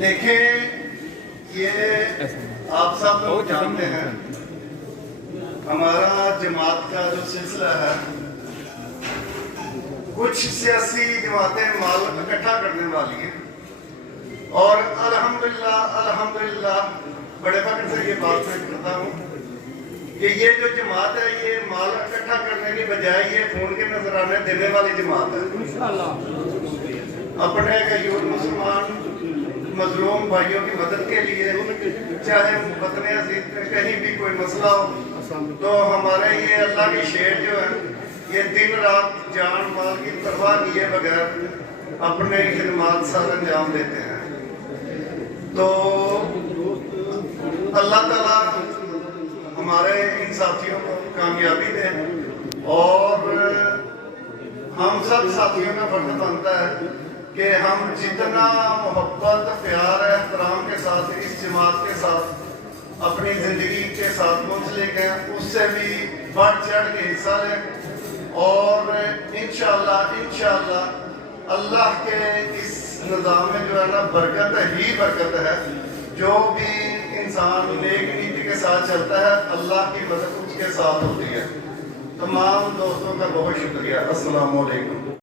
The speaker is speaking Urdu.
دیکھیں یہ آپ سب لوگ جانتے ہیں ہمارا جماعت کا جو سلسلہ ہے کچھ سیاسی جماعتیں مال اکٹھا کرنے والی ہیں اور الحمدللہ بڑے فخر سے یہ بات میں کرتا ہوں کہ یہ جو جماعت ہے یہ مال اکٹھا کرنے کی بجائے یہ خون کے نذرانے دینے والی جماعت ہے۔ اپنے غیور مسلمان مظلوم بھائیوں کی مدد کے لیے چاہے وطن عزیز میں کہیں بھی کوئی مسئلہ ہو تو ہمارے یہ اللہ کی شیر جو ہے یہ دن رات جان مال کی پرواہ کیے بغیر اپنے خدمات سر انجام دیتے ہیں۔ تو اللہ تعالیٰ ہمارے ان ساتھیوں کو کامیابی دے اور ہم سب ساتھیوں کا فرض بنتا ہے کہ ہم جتنا محبت پیار احترام کے ساتھ اس جماعت کے ساتھ اپنی زندگی کے ساتھ منسلک ہیں اس سے بھی بڑھ چڑھ کے حصہ لیں اور انشاءاللہ اللہ کے اس نظام میں جو ہے نا برکت ہی برکت ہے۔ جو بھی انسان نیک نیتی کے ساتھ چلتا ہے اللہ کی مدد اس کے ساتھ ہوتی ہے۔ تمام دوستوں کا بہت شکریہ۔ السلام علیکم۔